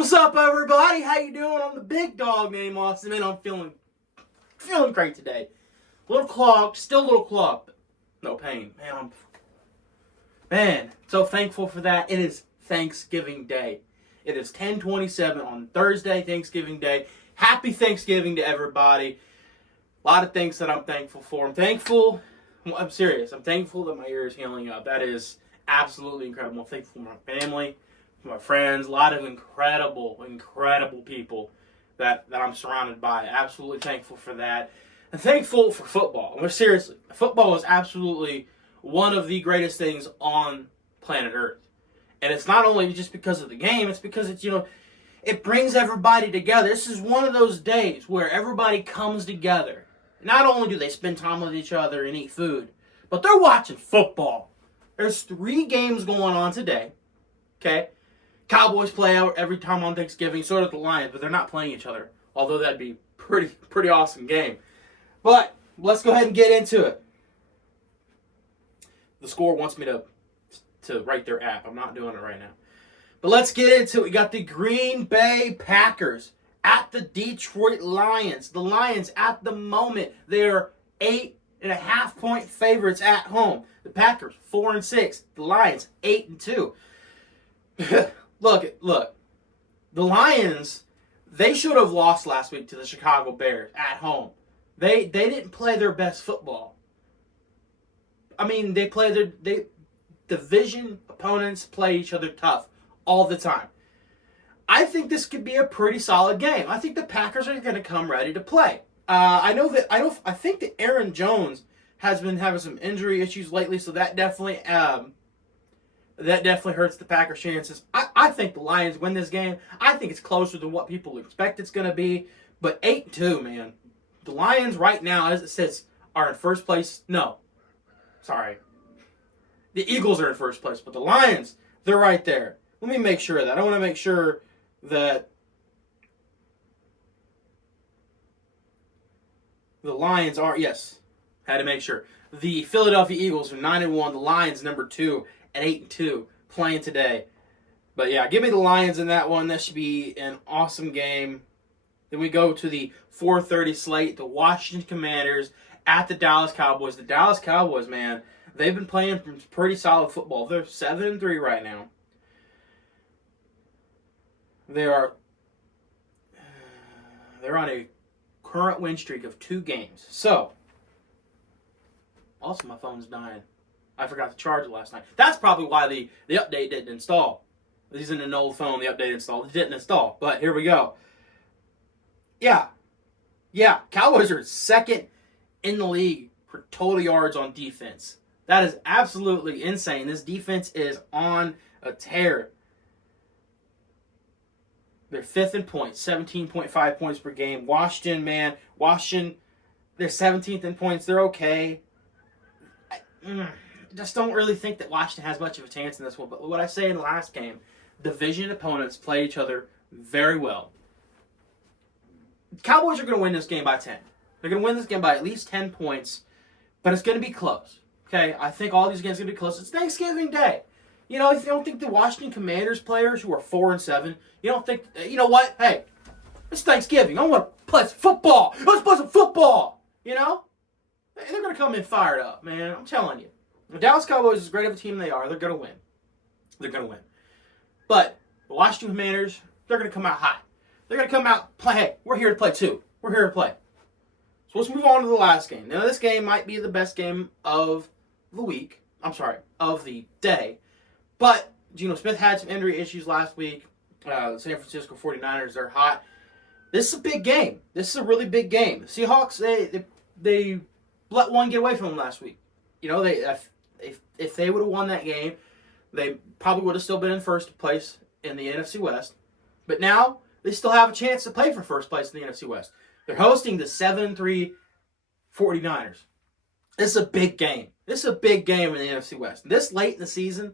What's up, everybody? How you doing? I'm the big dog named Austin, and I'm feeling great today. Little clogged, still a little clogged, but no pain. Man, so thankful for that. It is Thanksgiving Day. It is 10/27 on Thursday, Thanksgiving Day. Happy Thanksgiving to everybody. A lot of things that I'm thankful for. I'm serious. I'm thankful that my ear is healing up. That is absolutely incredible. I'm thankful for my family, for my friends, a lot of incredible people that I'm surrounded by. Absolutely thankful for that. And thankful for football. I mean, seriously, football is absolutely one of the greatest things on planet Earth. And it's not only just because of the game, it's because it brings everybody together. This is one of those days where everybody comes together. Not only do they spend time with each other and eat food, but they're watching football. There's 3 games going on today. Okay? Cowboys play out every time on Thanksgiving, so do the Lions, but they're not playing each other. Although that'd be pretty awesome game. But let's go ahead and get into it. The Score wants me to write their app. I'm not doing it right now. But let's get into it. We got the Green Bay Packers at the Detroit Lions. The Lions, at the moment, they're 8.5-point favorites at home. The Packers, 4-6. The Lions, 8-2. Look. The Lions, they should have lost last week to the Chicago Bears at home. They didn't play their best football. I mean, division opponents play each other tough all the time. I think this could be a pretty solid game. I think the Packers are going to come ready to play. I think that Aaron Jones has been having some injury issues lately, so that definitely hurts the Packers' chances. I think the Lions win this game. I think it's closer than what people expect it's going to be, but 8-2, man. The Lions right now, as it sits, are in first place. No, sorry. The Eagles are in first place, but the Lions, they're right there. Let me make sure of that. I want to make sure that the Lions are, yes, had to make sure. The Philadelphia Eagles are 9-1. The Lions, number 2 at 8-2, playing today. But yeah, give me the Lions in that one. That should be an awesome game. Then we go to the 4:30 slate. The Washington Commanders at the Dallas Cowboys. The Dallas Cowboys, man, they've been playing pretty solid football. They're 7-3 right now. They're on a current win streak of 2 games. So, also my phone's dying. I forgot to charge it last night. That's probably why the update didn't install. This isn't an old phone, the update installed. It didn't install, but here we go. Yeah, Cowboys are second in the league for total yards on defense. That is absolutely insane. This defense is on a tear. They're 5th in points, 17.5 points per game. Washington, they're 17th in points. They're okay. I just don't really think that Washington has much of a chance in this one. But what I say in the last game, division opponents play each other very well. Cowboys are going to win this game by 10. They're going to win this game by at least 10 points, but it's going to be close. Okay, I think all these games are going to be close. It's Thanksgiving Day. If you don't think the Washington Commanders players who are 4-7, you don't think, you know what? Hey, it's Thanksgiving. I want to play some football. Let's play some football. They're going to come in fired up, man. I'm telling you. The Dallas Cowboys, as great of a team they are, they're going to win. They're going to win. But the Washington Commanders, they're going to come out hot. They're going to come out, play. Hey, we're here to play too. We're here to play. So let's move on to the last game. Now, this game might be the best game of the week. Of the day. But Geno Smith had some injury issues last week. The San Francisco 49ers, they're hot. This is a big game. This is a really big game. The Seahawks, they let one get away from them last week. If they would have won that game, they probably would have still been in first place in the NFC West. But now, they still have a chance to play for first place in the NFC West. They're hosting the 7-3 49ers. This is a big game. This is a big game in the NFC West. This late in the season,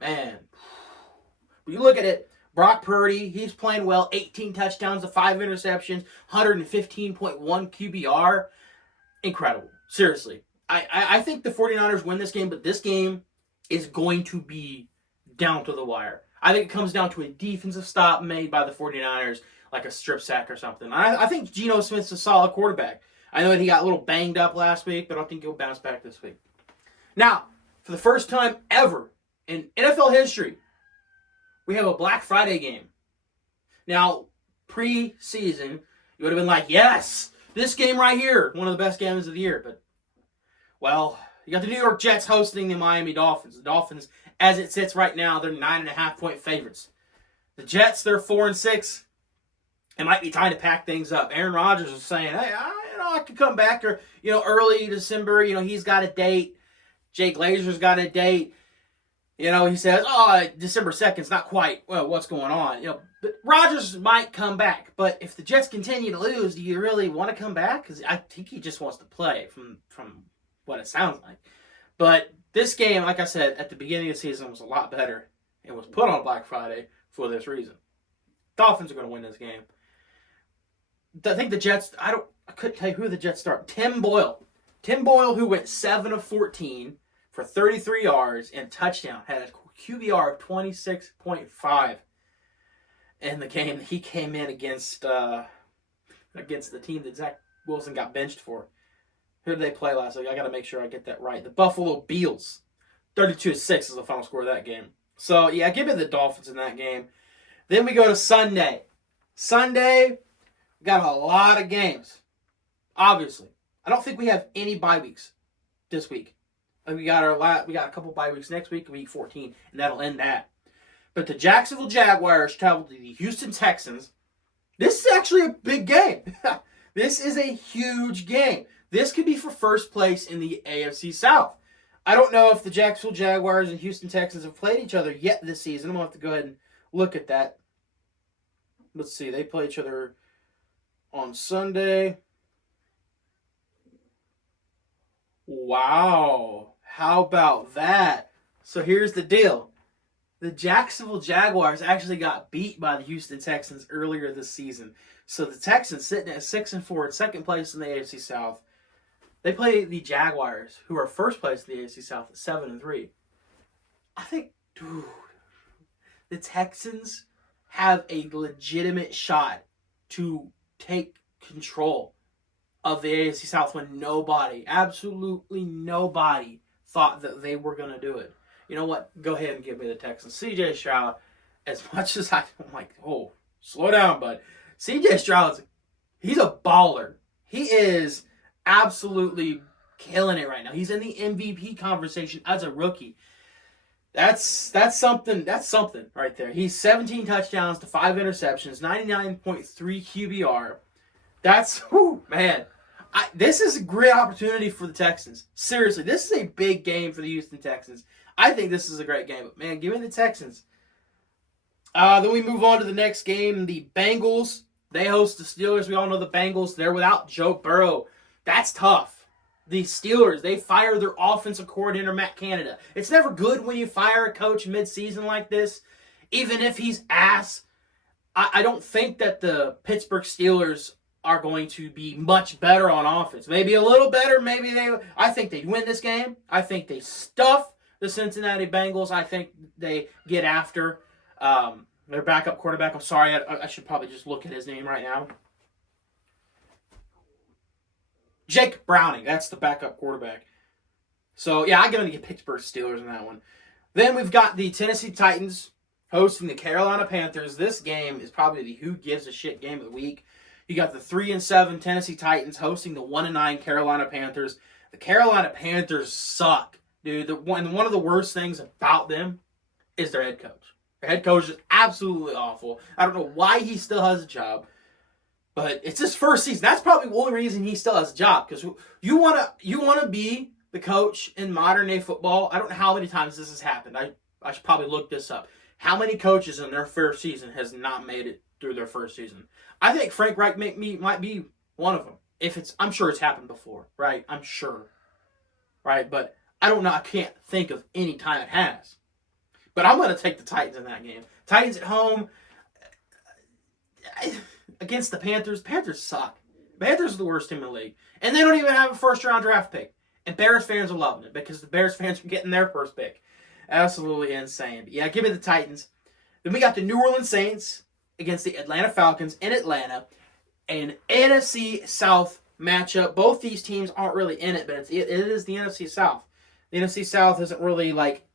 man. When you look at it, Brock Purdy, he's playing well. 18 touchdowns to 5 interceptions, 115.1 QBR. Incredible. Seriously. I think the 49ers win this game, but this game is going to be down to the wire. I think it comes down to a defensive stop made by the 49ers, like a strip sack or something. I think Geno Smith's a solid quarterback. I know that he got a little banged up last week, but I think he'll bounce back this week. Now, for the first time ever in NFL history, we have a Black Friday game. Now, pre-season, you would have been like, yes, this game right here, one of the best games of the year. But, well, you got the New York Jets hosting the Miami Dolphins. The Dolphins, as it sits right now, they're 9.5-point favorites. The Jets, they're 4-6. It might be time to pack things up. Aaron Rodgers is saying, hey, I could come back or, early December. He's got a date. Jay Glazer's got a date. He says, December 2nd's not quite, what's going on? But Rodgers might come back. But if the Jets continue to lose, do you really want to come back? Because I think he just wants to play from what it sounds like. But this game, like I said, at the beginning of the season was a lot better. It was put on Black Friday for this reason. Dolphins are going to win this game. I think the Jets, I couldn't tell you who the Jets start. Tim Boyle, who went 7 of 14 for 33 yards and touchdown, had a QBR of 26.5 in the game. He came in against the team that Zach Wilson got benched for. Who did they play last week? I got to make sure I get that right. The Buffalo Bills. 32-6 is the final score of that game. So, yeah, give me the Dolphins in that game. Then we go to Sunday. Sunday, we got a lot of games. Obviously. I don't think we have any bye weeks this week. We got a couple bye weeks next week, week 14, and that'll end that. But the Jacksonville Jaguars travel to the Houston Texans. This is actually a big game. This is a huge game. This could be for first place in the AFC South. I don't know if the Jacksonville Jaguars and Houston Texans have played each other yet this season. I'm going to have to go ahead and look at that. Let's see. They play each other on Sunday. Wow. How about that? So here's the deal. The Jacksonville Jaguars actually got beat by the Houston Texans earlier this season. So the Texans sitting at 6-4 in second place in the AFC South. They play the Jaguars, who are first place in the AFC South at 7-3. I think, dude, the Texans have a legitimate shot to take control of the AFC South when absolutely nobody, thought that they were going to do it. You know what? Go ahead and give me the Texans. CJ Stroud, as much as I'm like, slow down, bud. CJ Stroud, he's a baller. He is absolutely killing it right now. He's in the MVP conversation as a rookie. That's something. That's something right there. He's 17 touchdowns to 5 interceptions, 99.3 QBR. That's, man. This is a great opportunity for the Texans. Seriously, this is a big game for the Houston Texans. I think this is a great game. But, man, give me the Texans. Then we move on to the next game. The Bengals, they host the Steelers. We all know the Bengals. They're without Joe Burrow. That's tough. The Steelers, they fire their offensive coordinator, Matt Canada. It's never good when you fire a coach mid-season like this, even if he's ass. I don't think that the Pittsburgh Steelers are going to be much better on offense. Maybe a little better. I think they win this game. I think they stuff the Cincinnati Bengals. I think they get after their backup quarterback. I'm sorry, I should probably just look at his name right now. Jake Browning, that's the backup quarterback. So, yeah, I'm going to get Pittsburgh Steelers in that one. Then we've got the Tennessee Titans hosting the Carolina Panthers. This game is probably the who gives a shit game of the week. You got the 3-7 Tennessee Titans hosting the 1-9 Carolina Panthers. The Carolina Panthers suck, dude. One of the worst things about them is their head coach. Their head coach is absolutely awful. I don't know why he still has a job. But it's his first season. That's probably the only reason he still has a job. Because you wanna be the coach in modern day football. I don't know how many times this has happened. I should probably look this up. How many coaches in their first season has not made it through their first season? I think Frank Reich might be one of them. I'm sure it's happened before, right? I'm sure, right? But I don't know. I can't think of any time it has. But I'm going to take the Titans in that game. Titans at home. Against the Panthers. Panthers suck. Panthers are the worst team in the league. And they don't even have a first-round draft pick. And Bears fans are loving it because the Bears fans are getting their first pick. Absolutely insane. But yeah, give me the Titans. Then we got the New Orleans Saints against the Atlanta Falcons in Atlanta. An NFC South matchup. Both these teams aren't really in it, but it is the NFC South. The NFC South isn't really like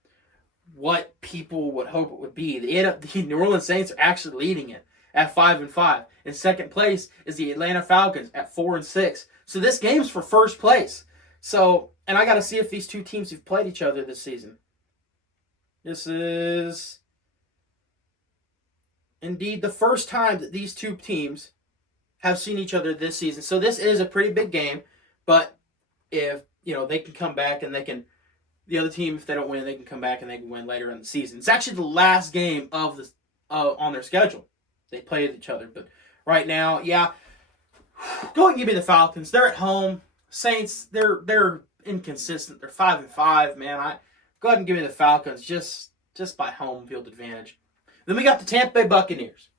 what people would hope it would be. The New Orleans Saints are actually leading it at 5-5. In second place is the Atlanta Falcons at 4-6. So this game's for first place. So, and I got to see if these two teams have played each other this season. This is indeed the first time that these two teams have seen each other this season. So this is a pretty big game, but if, they can come back and the other team, if they don't win, they can come back and they can win later in the season. It's actually the last game of the on their schedule. They played each other, but right now, yeah, go ahead and give me the Falcons. They're at home. Saints, they're inconsistent. They're 5-5, man. Go ahead and give me the Falcons just by home field advantage. Then we got the Tampa Bay Buccaneers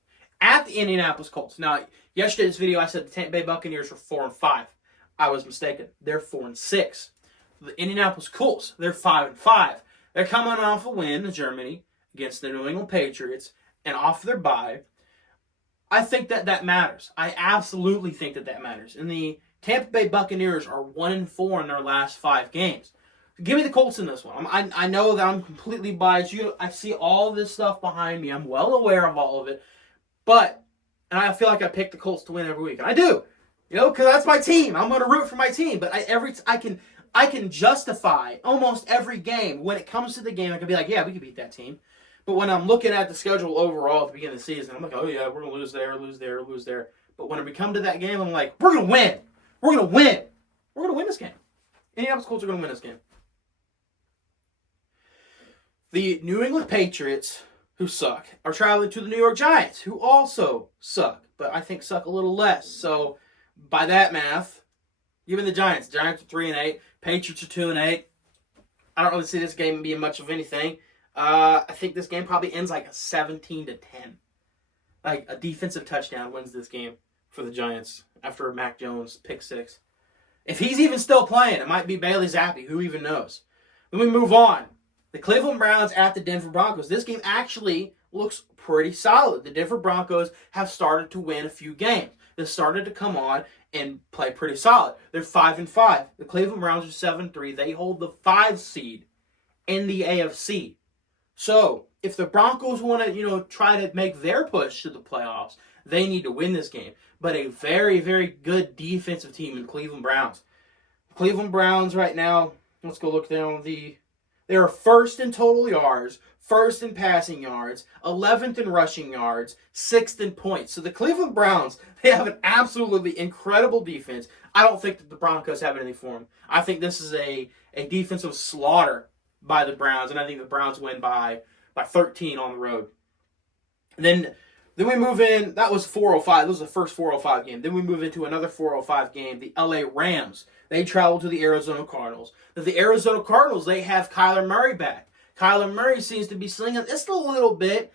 at the Indianapolis Colts. Now, yesterday's video, I said the Tampa Bay Buccaneers were 4-5. I was mistaken. They're 4-6. The Indianapolis Colts, they're 5-5. They're coming off a win in Germany against the New England Patriots and off their bye. I think that matters. I absolutely think that matters. And the Tampa Bay Buccaneers are 1-4 in their last 5 games. Give me the Colts in this one. I know that I'm completely biased. I see all this stuff behind me. I'm well aware of all of it. And I feel like I pick the Colts to win every week. And I do. Because that's my team. I'm going to root for my team. But I can justify almost every game. When it comes to the game, I can be like, yeah, we can beat that team. But when I'm looking at the schedule overall at the beginning of the season, I'm like, oh yeah, we're going to lose there, lose there, lose there. But when we come to that game, I'm like, we're going to win. We're going to win. We're going to win this game. Indianapolis Colts are going to win this game. The New England Patriots, who suck, are traveling to the New York Giants, who also suck, but I think suck a little less. So by that math, give me the Giants. Giants are 3-8. Patriots are 2-8. I don't really see this game being much of anything. I think this game probably ends like a 17-10. Like a defensive touchdown wins this game for the Giants after a Mac Jones pick 6. If he's even still playing, it might be Bailey Zappi. Who even knows? Then we move on. The Cleveland Browns at the Denver Broncos. This game actually looks pretty solid. The Denver Broncos have started to win a few games. They started to come on and play pretty solid. They're 5-5. The Cleveland Browns are 7-3. They hold the 5 seed in the AFC. So, if the Broncos want to, try to make their push to the playoffs, they need to win this game. But a very, very good defensive team in Cleveland Browns. Cleveland Browns right now, let's go look down they are first in total yards, first in passing yards, 11th in rushing yards, 6th in points. So the Cleveland Browns, they have an absolutely incredible defense. I don't think that the Broncos have anything for them. I think this is a defensive slaughter by the Browns, and I think the Browns win by 13 on the road. And then we move in. That was 4:05. This was the first 4:05 game. Then we move into another 4:05 game. The LA Rams. They travel to the Arizona Cardinals. The Arizona Cardinals, they have Kyler Murray back. Kyler Murray seems to be slinging just a little bit.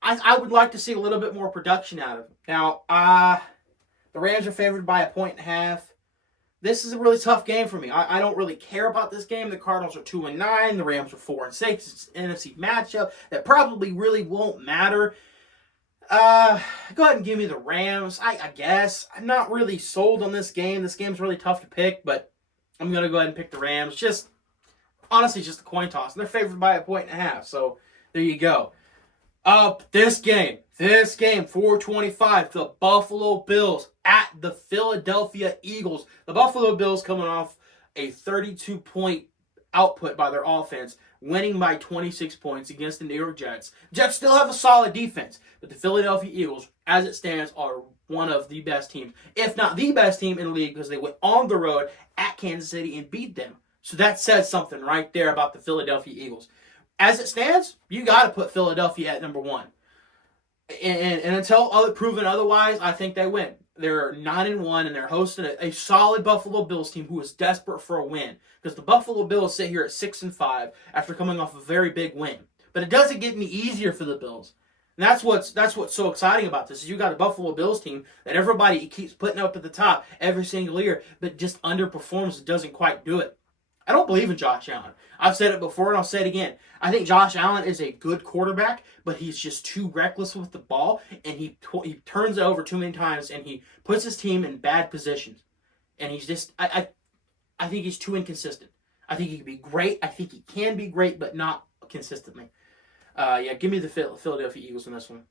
I would like to see a little bit more production out of him. Now, the Rams are favored by 1.5. This is a really tough game for me. I don't really care about this game. The Cardinals are 2-9. The Rams are 4-6. It's an NFC matchup that probably really won't matter. Go ahead and give me the Rams, I guess. I'm not really sold on this game. This game's really tough to pick, but I'm going to go ahead and pick the Rams. Honestly, just a coin toss. And they're favored by 1.5, so there you go. This game, 425, the Buffalo Bills at the Philadelphia Eagles. The Buffalo Bills coming off a 32-point output by their offense, winning by 26 points against the New York Jets. Jets still have a solid defense, but the Philadelphia Eagles, as it stands, are one of the best teams, if not the best team in the league, because they went on the road at Kansas City and beat them. So that says something right there about the Philadelphia Eagles. As it stands, you got to put Philadelphia at number 1. And until proven otherwise, I think they win. They're 9-1, and they're hosting a solid Buffalo Bills team who is desperate for a win. Because the Buffalo Bills sit here at 6-5 after coming off a very big win. But it doesn't get any easier for the Bills. And that's what's so exciting about this. Is you got a Buffalo Bills team that everybody keeps putting up at the top every single year, but just underperforms and doesn't quite do it. I don't believe in Josh Allen. I've said it before and I'll say it again. I think Josh Allen is a good quarterback, but he's just too reckless with the ball, and he turns it over too many times, and he puts his team in bad positions. And he's just, I think he's too inconsistent. I think he can be great. I think he can be great, but not consistently. Give me the Philadelphia Eagles in this one.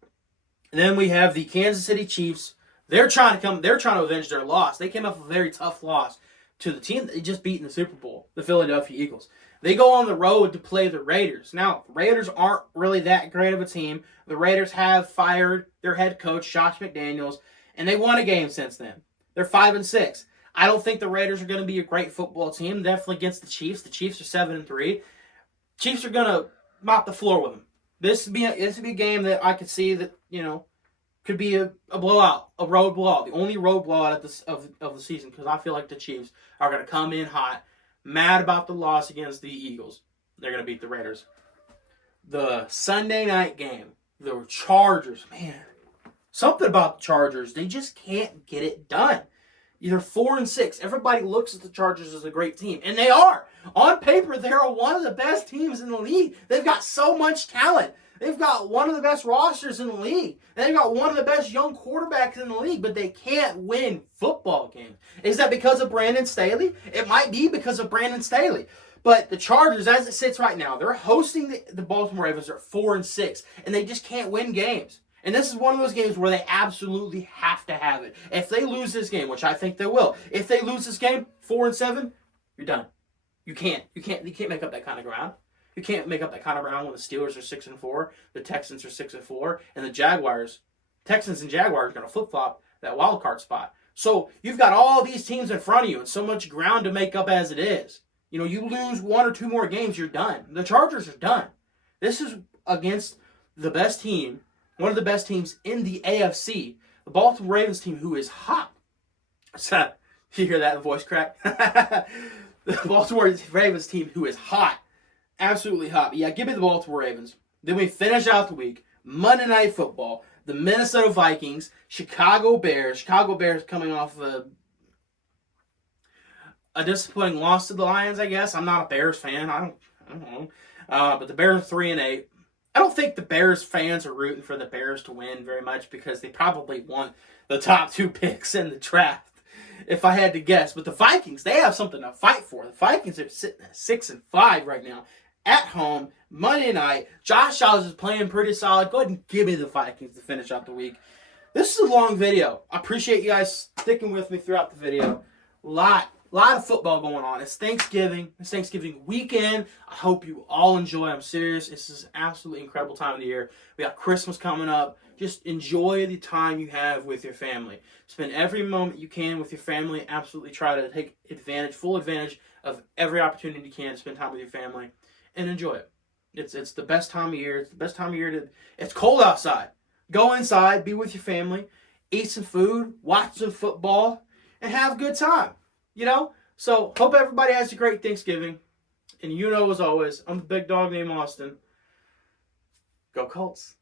And then we have the Kansas City Chiefs. They're trying to avenge their loss. They came off a very tough loss to the team that they just beat in the Super Bowl, the Philadelphia Eagles. They go on the road to play the Raiders. Now, the Raiders aren't really that great of a team. The Raiders have fired their head coach, Josh McDaniels, and they won a game since then. They're 5-6. I don't think the Raiders are going to be a great football team. Definitely against the Chiefs. The Chiefs are 7-3. Chiefs are going to mop the floor with them. This would be a game that I could see that, could be a blowout, a road blowout, the only road blowout of the season, because I feel like the Chiefs are going to come in hot, mad about the loss against the Eagles. They're going to beat the Raiders. The Sunday night game, the Chargers, man, something about the Chargers, they just can't get it done. They're 4-6. Everybody looks at the Chargers as a great team, and they are. On paper, they are one of the best teams in the league. They've got so much talent. They've got one of the best rosters in the league. They've got one of the best young quarterbacks in the league, but they can't win football games. Is that because of Brandon Staley? It might be because of Brandon Staley. But the Chargers, as it sits right now, they're hosting the Baltimore Ravens. They're 4-6, and they just can't win games. And this is one of those games where they absolutely have to have it. If they lose this game, which I think they will, if they lose this game, 4-7, you're done. You can't make up that kind of ground. You can't make up that kind of ground when the Steelers are 6-4, the Texans are 6-4, and the Texans and Jaguars are going to flip-flop that wild card spot. So you've got all these teams in front of you and so much ground to make up as it is. You lose one or two more games, you're done. The Chargers are done. This is against the best team, one of the best teams in the AFC, the Baltimore Ravens team, who is hot. So, you hear that voice crack? The Baltimore Ravens team, who is hot. Absolutely hot. Yeah, give me the Baltimore Ravens. Then we finish out the week. Monday Night Football. The Minnesota Vikings. Chicago Bears. Chicago Bears coming off a disappointing loss to the Lions, I guess. I'm not a Bears fan. I don't know. But the Bears 3-8. I don't think the Bears fans are rooting for the Bears to win very much because they probably want the top 2 picks in the draft, if I had to guess. But the Vikings, they have something to fight for. The Vikings are sitting at 6-5 right now. At home, Monday night. Josh Allen is playing pretty solid. Go ahead and give me the Vikings to finish out the week. This is a long video. I appreciate you guys sticking with me throughout the video. A lot of football going on. It's Thanksgiving. It's Thanksgiving weekend. I hope you all enjoy. I'm serious. This is an absolutely incredible time of the year. We got Christmas coming up. Just enjoy the time you have with your family. Spend every moment you can with your family. Absolutely try to take full advantage of every opportunity you can to spend time with your family. And enjoy it. It's the best time of year. It's the best time of year it's cold outside. Go inside, be with your family, eat some food, watch some football, and have a good time. So hope everybody has a great Thanksgiving. And as always, I'm the big dog named Austin. Go Colts.